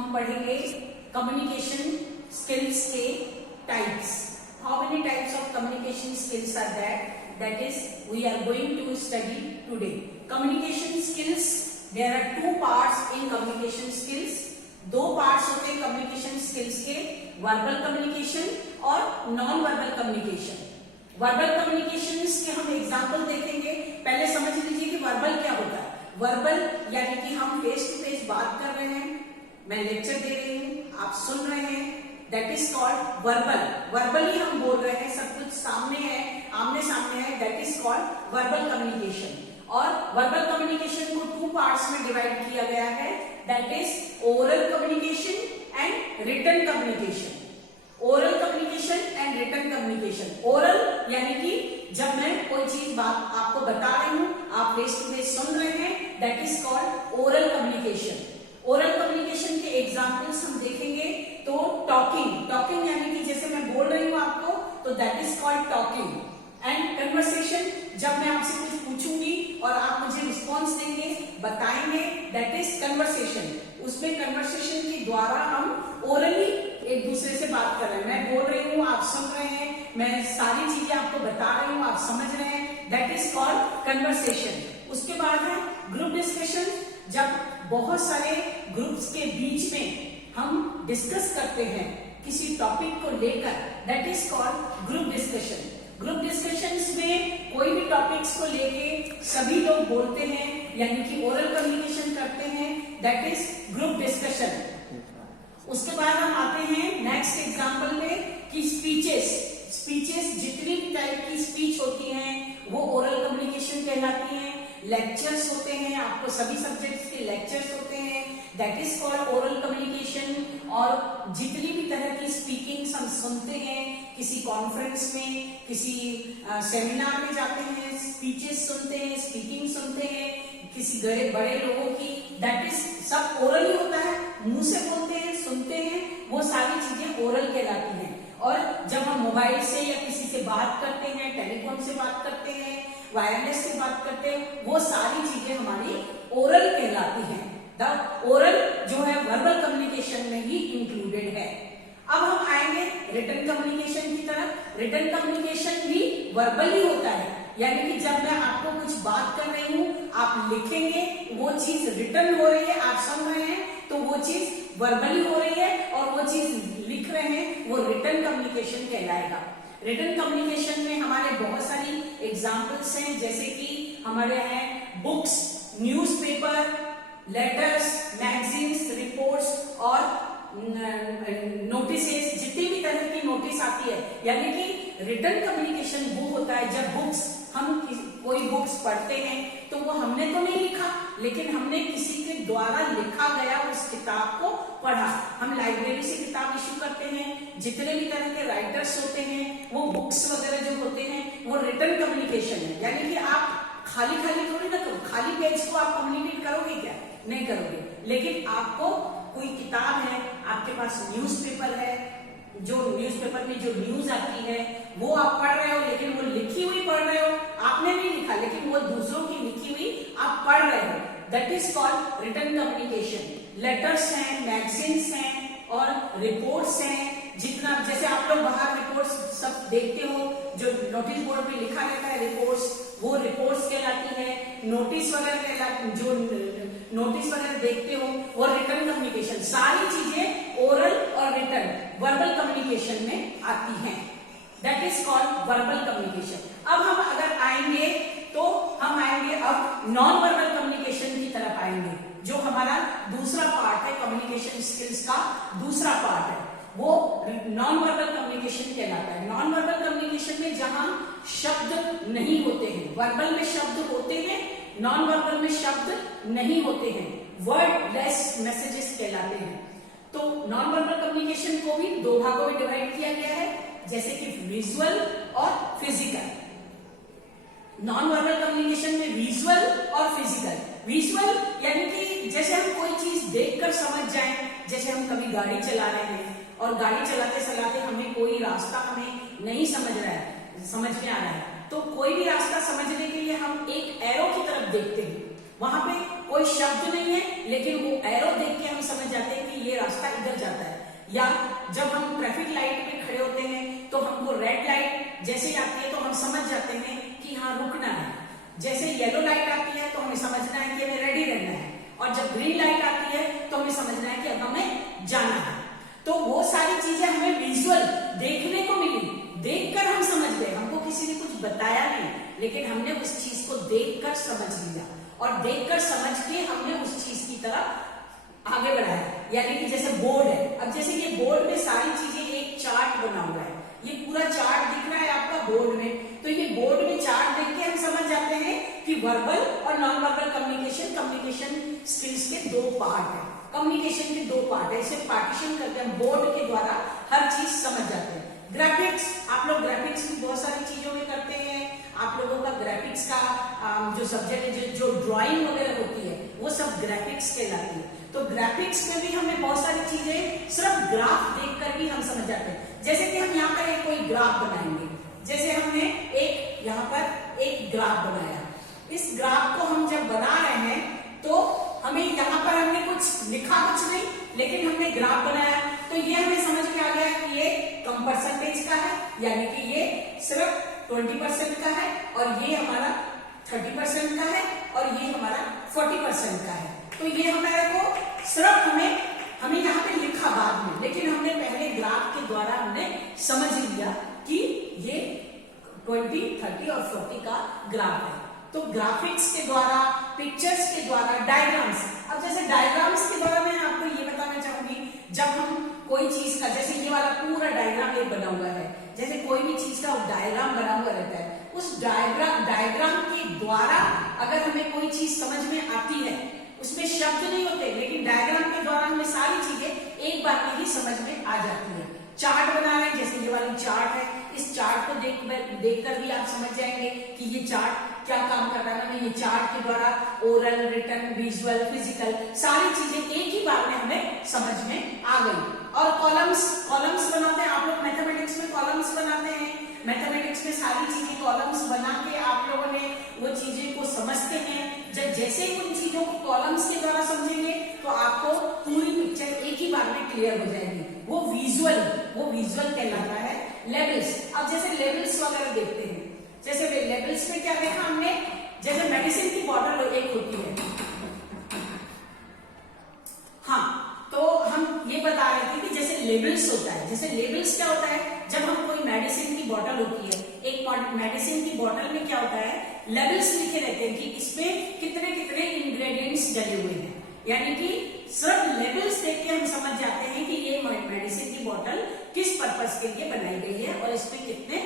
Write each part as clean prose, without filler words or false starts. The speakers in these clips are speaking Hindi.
हम पढ़ेंगे कम्युनिकेशन स्किल्स के types. How many types of communication skills are that? That is, we are going to study today. Communication skills, there are two parts in communication skills. दो parts होते हैं communication skills के, verbal communication और non-verbal communication. Verbal communications के हम example देखेंगे. पहले समझ लीजिए कि verbal क्या होता है. Verbal यानी कि हम face to face बात कर रहे हैं, मैं lecture दे रही हूँ, आप सुन रहे हैं, that is called verbal. Verbally हम बोल रहे हैं, सब कुछ सामने है, आमने सामने है, that is called verbal communication. और verbal communication को two parts में divide किया गया है, that is oral communication and written communication. Oral communication and written communication. Oral यानी कि जब मैं कोई चीज बात आपको बता रही हूँ, आप फेस टू फेस सुन रहे हैं, that is called oral communication. Oral communication के एग्जाम्पल्स हम देखेंगे तो टॉकिंग यानी कि जैसे मैं बोल रही हूँ आपको, तो that is called talking. And conversation, जब मैं आपसे कुछ पूछूंगी और आप मुझे रिस्पॉन्स देंगे, बताएंगे, दैट इज कन्वर्सेशन. उसमें कन्वर्सेशन के द्वारा हम ओरली एक दूसरे से बात कर रहे हैं. मैं बोल रही हूँ, आप सुन रहे हैं, मैं सारी चीजें आपको बता रही हूँ, आप समझ रहे हैं, दैट इज कॉल्ड कन्वर्सेशन. उसके बाद है ग्रुप डिस्कशन. जब बहुत सारे ग्रुप्स के बीच में हम डिस्कस करते हैं किसी टॉपिक को लेकर, that is called group discussion. Group discussions में कोई भी टॉपिक्स को लेके सभी लोग बोलते हैं यानी कि ओरल कम्युनिकेशन करते हैं, दैट इज ग्रुप डिस्कशन. उसके बाद हम आते हैं नेक्स्ट एग्जांपल में कि स्पीचेस जितनी भी टाइप की स्पीच होती हैं वो ओरल कम्युनिकेशन कहलाती हैं. लेक्चर्स होते हैं, आपको सभी सब्जेक्ट्स के लेक्चर्स होते हैं, that is called oral communication. और जितनी भी तरह की स्पीकिंग्स हम सुनते हैं, किसी कॉन्फ्रेंस में, किसी सेमिनार में जाते हैं, स्पीचेस सुनते हैं, स्पीकिंग सुनते हैं किसी बड़े लोगों की, दैट इज सब ओरल ही होता है. मुंह से बोलते हैं, सुनते हैं, वो सारी चीजें ओरल कहलाती हैं. और जब हम मोबाइल से या किसी से बात करते हैं, टेलीफोन से बात करते हैं, वायरलेस से बात करते हैं, वो सारी चीजें हमारी ओरल कहलाती हैं. द ओरल जो है वर्बल कम्युनिकेशन में ही इंक्लूडेड है. अब हम आएंगे रिटन कम्युनिकेशन की तरफ. रिटन कम्युनिकेशन भी वर्बल ही होता है, यानी कि जब मैं आपको कुछ बात कर रही हूँ, आप लिखेंगे, वो चीज रिटन हो रही है, आप सुन रहे हैं, तो वो चीज वर्बली हो रही है, और वो चीज लिख रहे हैं, वो रिटन कम्युनिकेशन कहलाएगा. रिटन कम्युनिकेशन में हमारे बहुत सारी एग्जाम्पल्स हैं, जैसे कि हमारे हैं books, newspaper, letters, magazines, reports और नोटिसेस. जितनी भी तरह की नोटिस आती है, यानी कि रिटन कम्युनिकेशन वो होता है जब बुक्स, हम कोई बुक्स पढ़ते हैं तो वो हमने तो नहीं लिखा, लेकिन हमने किसी के द्वारा लिखा गया उस किताब को पढ़ा. हम लाइब्रेरी से किताब इश्यू करते हैं, जितने भी तरह के राइटर्स होते हैं, वो बुक्स वगैरह जो होते हैं, वो रिटन कम्युनिकेशन है. यानी कि आप खाली थोड़ी ना करो, खाली पेज को आप कम्युनिकेट करोगे क्या? नहीं करोगे. लेकिन आपको कोई किताब है, आपके पास न्यूज़पेपर है, जो न्यूज़पेपर में जो न्यूज आती है वो आप पढ़ रहे हो, लेकिन वो लिखी हुई पढ़ रहे हो, आपने नहीं लिखा, लेकिन वो दूसरों की लिखी हुई आप पढ़ रहे हो, that is called written communication. Letters हैं, मैगजीन्स हैं और रिपोर्ट्स हैं. जितना जैसे आप लोग बाहर रिपोर्ट्स सब देखते हो, जो नोटिस बोर्ड पे लिखा रहता है रिपोर्ट्स, वो रिपोर्ट्स कहलाती है. नोटिस वगैरह कहलाती, जो नोटिस वगैरह देखते हो, वो रिटन कम्युनिकेशन. सारी चीजें ओरल और रिटन वर्बल कम्युनिकेशन में आती हैं, that is called verbal communication. अब हम अगर आएंगे तो हम आएंगे अब नॉन वर्बल कम्युनिकेशन की तरफ आएंगे, जो हमारा दूसरा पार्ट है, कम्युनिकेशन स्किल्स का दूसरा पार्ट है, वो नॉन वर्बल कम्युनिकेशन कहलाता है. नॉन वर्बल कम्युनिकेशन में जहां शब्द नहीं होते हैं, वर्बल में शब्द होते हैं, नॉन वर्बल में शब्द नहीं होते हैं, वर्डलेस मैसेजेस कहलाते हैं. तो नॉन वर्बल कम्युनिकेशन को भी दो भागों में डिवाइड किया गया है, जैसे कि विजुअल और फिजिकल. नॉन वर्बल कम्युनिकेशन में विजुअल और फिजिकल. विजुअल यानी कि जैसे हम कोई चीज देखकर समझ जाएं, जैसे हम कभी गाड़ी चला रहे हैं और गाड़ी चलाते चलाते हमें कोई रास्ता हमें नहीं समझ में आ रहा है, तो कोई भी रास्ता समझने के लिए हम एक एरो की तरफ देखते हैं, वहां पे कोई शब्द नहीं है, लेकिन वो एरो देख के हम समझ जाते हैं कि ये रास्ता इधर जाता है, या जब हम ट्रैफिक लाइट में खड़े होते हैं तो हमको रेड लाइट जैसे ही आती है तो हम समझ जाते हैं कि हाँ रुकना है, जैसे येलो लाइट आती है तो हमें समझना है कि हमें रेडी रहना है, और जब ग्रीन लाइट आती है तो हमें समझना है कि अब हमें जाना है। तो वो सारी चीजें हमें विजुअल देखने को मिली, देखकर हम समझ गए, हमको किसी ने कुछ बताया नहीं, लेकिन हमने उस चीज को देखकर समझ लिया, और देखकर समझ के हमने उस चीज की तरफ आगे बढ़ाया। यानी कि जैसे बोर्ड है, अब जैसे ये बोर्ड में सारी चीजें एक चार्ट बना हुआ है, ये पूरा चार्ट दिख रहा है आपका बोर्ड में, तो ये बोर्ड में चार्ट देख के हम समझ जाते हैं कि वर्बल और नॉन वर्बल कम्युनिकेशन स्किल्स के दो पार्ट है, कम्युनिकेशन के दो पार्ट है, इसे पार्टीशन करके हम बोर्ड के द्वारा हर चीज समझ जाते हैं। ग्राफिक्स, आप लोग ग्राफिक्स भी बहुत सारी चीजों में करते हैं, आप लोगों का ग्राफिक्स का जो सब्जेक्ट है, जो ड्राइंग वगैरह होती है वो सब ग्राफिक्स कहलाती है। तो ग्राफिक्स में भी हमें बहुत सारी चीजें सिर्फ ग्राफ देखकर भी हम समझ जाते हैं। जैसे कि हम यहाँ पर एक कोई ग्राफ बनाएंगे, जैसे हमने एक यहाँ पर एक ग्राफ बनाया, इस ग्राफ को हम जब बना रहे हैं तो हमें यहाँ पर हमने कुछ लिखा कुछ नहीं, लेकिन हमने ग्राफ बनाया तो ये हमें समझ में आ गया कि ये कम परसेंटेज का है, यानी कि ये सिर्फ 20% का है, और ये हमारा 30% का है, और ये हमारा 40% का है। तो ये हमारे को सिर्फ हमें यहाँ पे लिखा बाद में, लेकिन हमने पहले ग्राफ के द्वारा हमने समझ लिया कि ये 20, 30 और 40 का ग्राफ है। तो ग्राफिक्स के द्वारा, पिक्चर्स के द्वारा, डायग्राम्स, अब जैसे डायग्राम्स के द्वारा मैं आपको ये बताना चाहूंगी, जब हम कोई चीज का, जैसे ये वाला पूरा डायग्राम एक बना हुआ है, जैसे कोई भी चीज का डायग्राम बना हुआ रहता है, उस डायग्राम के द्वारा अगर हमें कोई चीज समझ में आती है, उसमें शब्द नहीं होते, लेकिन डायग्राम के द्वारा हमें सारी चीजें एक बार में ही समझ में आ जाती है। चार्ट बना रहे हैं, जैसे ये वाली चार्ट है, इस चार्ट को देखकर भी आप समझ जाएंगे कि ये चार्ट क्या काम कर रहा है। ये चार्ट के द्वारा ओरल, रिटन, विजुअल, फिजिकल सारी चीजें एक ही बार में हमें समझ में आ गई। और कॉलम्स बनाते हैं, आप लोग मैथमेटिक्स में कॉलम्स बनाते हैं, मैथमेटिक्स में सारी चीजें कॉलम्स बना के आप लोगों ने वो चीजें को समझते हैं। जब जैसे उन चीजों को कॉलम्स के द्वारा समझेंगे तो आपको पूरी पिक्चर एक ही बार में क्लियर हो जाएगी। वो विजुअल कहलाता है। लेवल्स, अब जैसे लेवल्स वगैरह देखते हैं, जैसे लेवल्स में क्या देखा हमने, जैसे मेडिसिन की बॉटल एक होती है, हाँ, तो हम ये बता रहे थे कि जैसे लेबल्स होता है, जैसे लेबल्स क्या होता है, जब हम कोई मेडिसिन की बॉटल होती है, एक मेडिसिन की बॉटल में क्या होता है, लेबल्स लिखे रहते हैं कि इसमें कितने कितने इंग्रेडिएंट्स डले हुए हैं, यानी कि सिर्फ लेबल्स देख के हम समझ जाते हैं कि ये मेडिसिन की बॉटल किस पर्पस के लिए बनाई गई है और इसमें कितने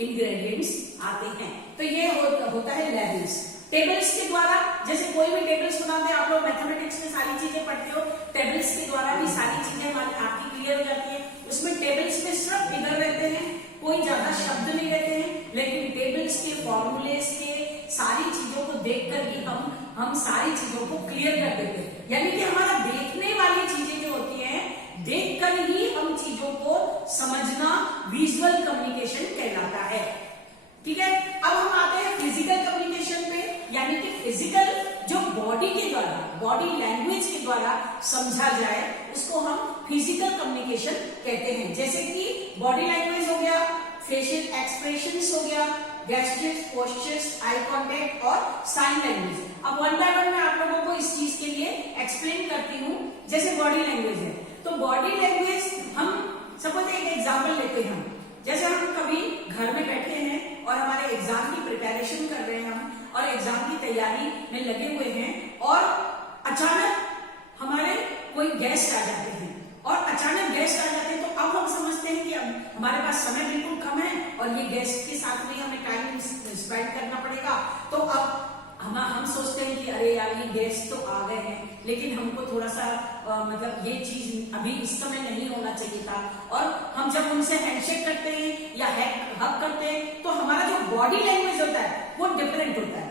इंग्रेडिएंट्स आते हैं। तो ये होता है लेबल्स। टेबल्स के द्वारा, जैसे कोई भी टेबल्स बनाते हैं, आप लोग मैथमेटिक्स में सारी चीजें पढ़ते हो, टेबल्स के द्वारा भी सारी चीजें हमारी आपकी क्लियर हो जाती है। उसमें टेबल्स में सिर्फ फिगर रहते हैं, कोई ज्यादा शब्द नहीं रहते हैं, लेकिन टेबल्स के फॉर्मूलेस के सारी चीजों को देखकर ही हम सारी चीजों को क्लियर कर देते हैं। यानी कि हमारा देखने वाली चीजें जो होती हैं, देखकर ही हम चीजों को समझना विजुअल कम्युनिकेशन कहलाता है। ठीक है, अब हम आते हैं फिजिकल कम्युनिकेशन पे, यानी कि फिजिकल जो बॉडी के द्वारा, बॉडी लैंग्वेज के द्वारा समझा जाए, उसको हम फिजिकल कम्युनिकेशन कहते हैं। जैसे कि बॉडी लैंग्वेज हो गया, फेशियल एक्सप्रेशंस हो गया, गेस्चर्स, पोस्चर्स, आई कांटेक्ट और साइन लैंग्वेज। अब वन बाय वन मैं आप लोगों को इस चीज के लिए एक्सप्लेन करती हूँ। जैसे बॉडी लैंग्वेज है, तो बॉडी लैंग्वेज हम सपोज एक एग्जाम्पल लेते हैं, जैसे हम कभी घर में बैठे हैं और हमारे एग्जाम की प्रिपरेशन कर रहे हैं हम, और एग्जाम की तैयारी में लगे हुए हैं, और अचानक हमारे कोई गेस्ट आ जाते हैं, और अचानक गेस्ट आ जाते हैं, तो अब हम समझते हैं कि अब हमारे पास समय बिल्कुल कम है और ये गेस्ट के साथ में हमें टाइम स्पेंड करना पड़ेगा। तो अब हम सोचते हैं कि अरे यार ये गेस्ट तो आ गए हैं, लेकिन हमको थोड़ा सा मतलब ये चीज अभी इस समय नहीं होना चाहिए था, और हम जब उनसे हैंडशेक करते हैं या हग करते हैं, तो हमारा जो बॉडी लैंग्वेज होता है वो डिफरेंट होता है।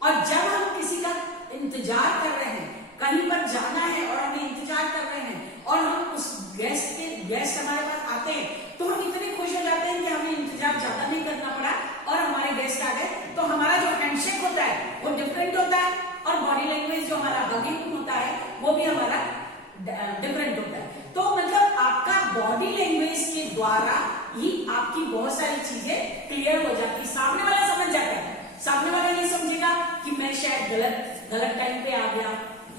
और जब हम किसी का इंतजार कर रहे हैं, कहीं पर जाना है और हमें इंतजार कर रहे हैं, और हम उस गेस्ट हमारे पास आते हैं, तो हम इतने खुश हो जाते हैं कि हमें इंतजार ज्यादा नहीं करना पड़ा और हमारे गेस्ट आ गए। तो हमारा जो हैंडशेक होता है वो डिफरेंट होता है, और बॉडी लैंग्वेज जो हमारा हगिंग होता है वो भी हमारा डिफरेंट होता है। आपकी बहुत सारी चीजें क्लियर हो जाती, सामने वाला समझ जाता है। सामने वाला ये समझेगा कि मैं शायद गलत टाइम पे आ गया,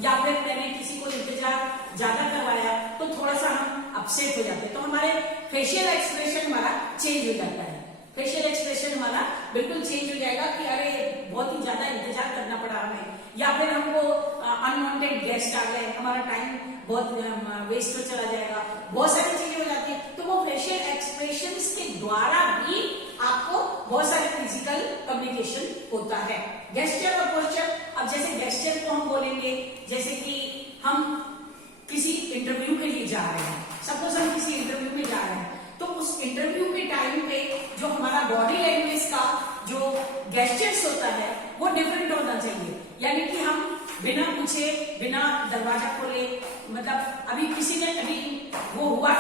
या फिर मैंने किसी को इंतजार ज्यादा करवाया, तो थोड़ा सा हम अपसेट हो जाते हैं। तो हमारे फेशियल एक्सप्रेशन हमारा चेंज हो जाता है, फेशियल एक्सप्रेशन हमारा बिल्कुल चेंज हो जाएगा कि अरे बहुत ही ज्यादा इंतजार करना पड़ा हमें, या फिर हमको अनवांटेड गेस्ट आ गए, हमारा टाइम बहुत वेस्ट हो चला जाएगा, बहुत सारी चीजें हो जाती है। तो वो फेशियल एक्सप्रेशंस के द्वारा भी आपको बहुत सारे फिजिकल कम्युनिकेशन होता है। गेस्चर और पोस्चर, अब जैसे गेस्चर को हम बोलेंगे, जैसे कि हम किसी इंटरव्यू के लिए जा रहे हैं, सपोज हम किसी इंटरव्यू में जा रहे हैं, तो उस इंटरव्यू के टाइम पे जो हमारा बॉडी लैंग्वेज का जो गेस्चर्स होता है वो डिफरेंट होना चाहिए। यानी कि हम बिना पूछे, बिना दरवाजा खोले, मतलब अभी किसी ने अभी वो हुआ,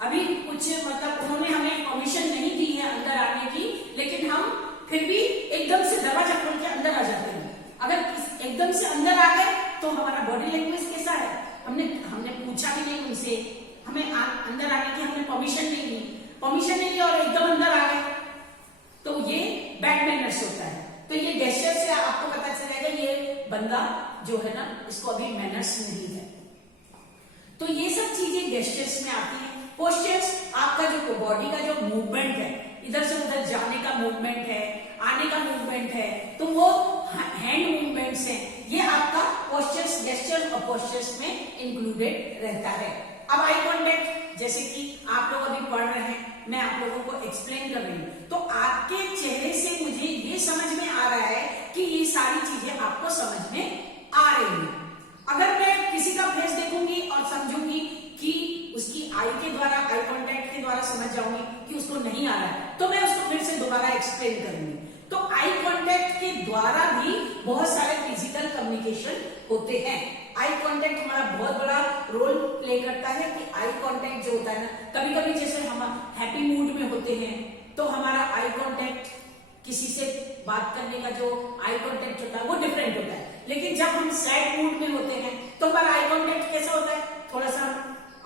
अभी कुछ मतलब उन्होंने हमें परमिशन नहीं दी है अंदर आने की, लेकिन हम फिर भी एकदम से दरवाजा खोल के अंदर आ जाते हैं। अगर एकदम से अंदर आ गए तो हमारा बॉडी लैंग्वेज कैसा है, हमने पूछा भी नहीं उनसे, हमें अंदर आने की हमने परमिशन नहीं ली और एकदम अंदर आ गए, तो ये बैड मैनर्स होता है। तो ये गेस्चर से आपको पता चलेगा ये बंदा जो है ना, इसको अभी मैनर्स नहीं है। तो ये सब चीजें गेस्चर्स में आती है। पोस्चर्स आपका जो बॉडी का जो मूवमेंट है, इधर से उधर जाने का मूवमेंट है, आने का मूवमेंट है, तो वो हैंड मूवमेंट्स हैं, ये आपका पोस्चर्स, गेस्चर और पोस्चर्स में इंक्लूडेड रहता है। अब आई कॉन्टेक्ट, जैसे कि आप लोग अभी पढ़ रहे हैं, मैं आप लोगों को एक्सप्लेन कर रही हूँ, तो आपके चेहरे से मुझे ये समझ में आ रहा है कि ये सारी चीजें आपको समझ में आ रही है। अगर मैं किसी का फेस देखूंगी और समझूंगी कि उसकी आई के द्वारा, आई कॉन्टेक्ट के द्वारा समझ जाऊंगी कि उसको नहीं आ रहा है, तो मैं उसको फिर से दोबारा एक्सप्लेन करूंगी। तो आई कॉन्टेक्ट के द्वारा भी बहुत सारे फिजिकल कम्युनिकेशन होते हैं। आई कांटेक्ट हमारा बहुत बड़ा रोल प्ले करता है कि आई कांटेक्ट जो होता है ना, कभी कभी जैसे हम हैप्पी मूड में होते हैं तो हमारा आई कांटेक्ट, किसी से बात करने का जो आई कांटेक्ट होता है वो डिफरेंट होता है। लेकिन जब हम सैड मूड में होते हैं तो हमारा आई कांटेक्ट कैसा होता है, थोड़ा सा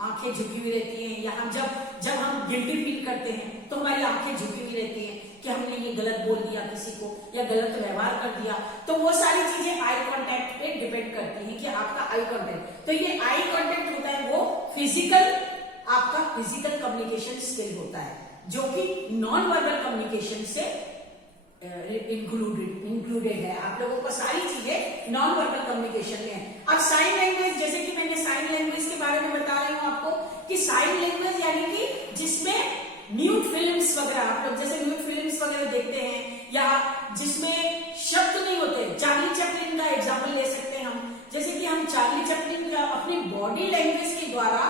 आंखें झुकी हुई रहती हैं, या हम जब हम गिल्टी फील करते हैं तो हमारी आंखें झुकी हुई रहती हैं कि हमने ये गलत बोल दिया किसी को या गलत व्यवहार कर दिया। तो वो सारी चीजें आई कांटेक्ट पे डिपेंड करती हैं कि आपका आई कांटेक्ट। तो ये आई कांटेक्ट होता है वो फिजिकल, आपका फिजिकल कम्युनिकेशन स्किल होता है, जो कि नॉन वर्बल कम्युनिकेशन से इंक्लूडेड है। आप लोगों को सारी चीजें नॉन वर्बल कम्युनिकेशन में है। अब साइन लैंग्वेज, जैसे कि मैंने साइन लैंग्वेज के बारे में बता रही हूँ आपको कि साइन लैंग्वेज यानी कि जिसमें म्यूट फिल्म्स वगैरह, आप लोग जैसे म्यूट फिल्म्स वगैरह देखते हैं, या जिसमें शब्द नहीं होते। चार्ली चैपलिन का एग्जाम्पल ले सकते हैं हम, जैसे कि हम चार्ली चैपलिन का अपनी बॉडी लैंग्वेज के द्वारा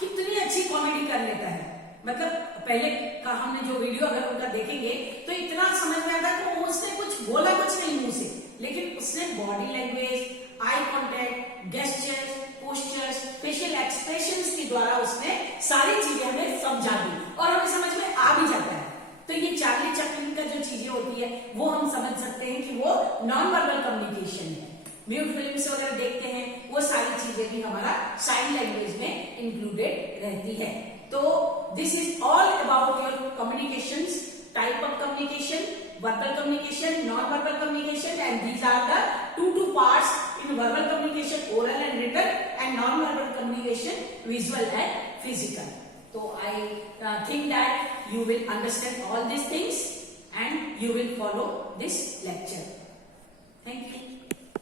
कितनी अच्छी कॉमेडी कर लेता है। मतलब पहले का हमने जो वीडियो अगर उनका देखेंगे तो इतना समझ में आता है कि उसने कुछ बोला कुछ नहीं मुंह से, लेकिन उसने body language, eye contact, gestures, postures, facial expressions के द्वारा उसने सारी चीजें हमें समझा दी और हमें समझ में आ भी जाता है। तो ये चार्ली चैपलिन का जो चीजें होती है वो हम समझ सकते हैं कि वो नॉन वर्बल कम्युनिकेशन है। म्यूट फिल्म्स वगैरह देखते हैं, वो सारी चीजें भी हमारा साइन लैंग्वेज में इंक्लूडेड रहती है। तो this is all about your communications, type of communication, verbal communication, non-verbal communication, and these are the two parts in verbal communication, oral and written, and non-verbal communication, visual and physical. So I think that you will understand all these things and you will follow this lecture. Thank you.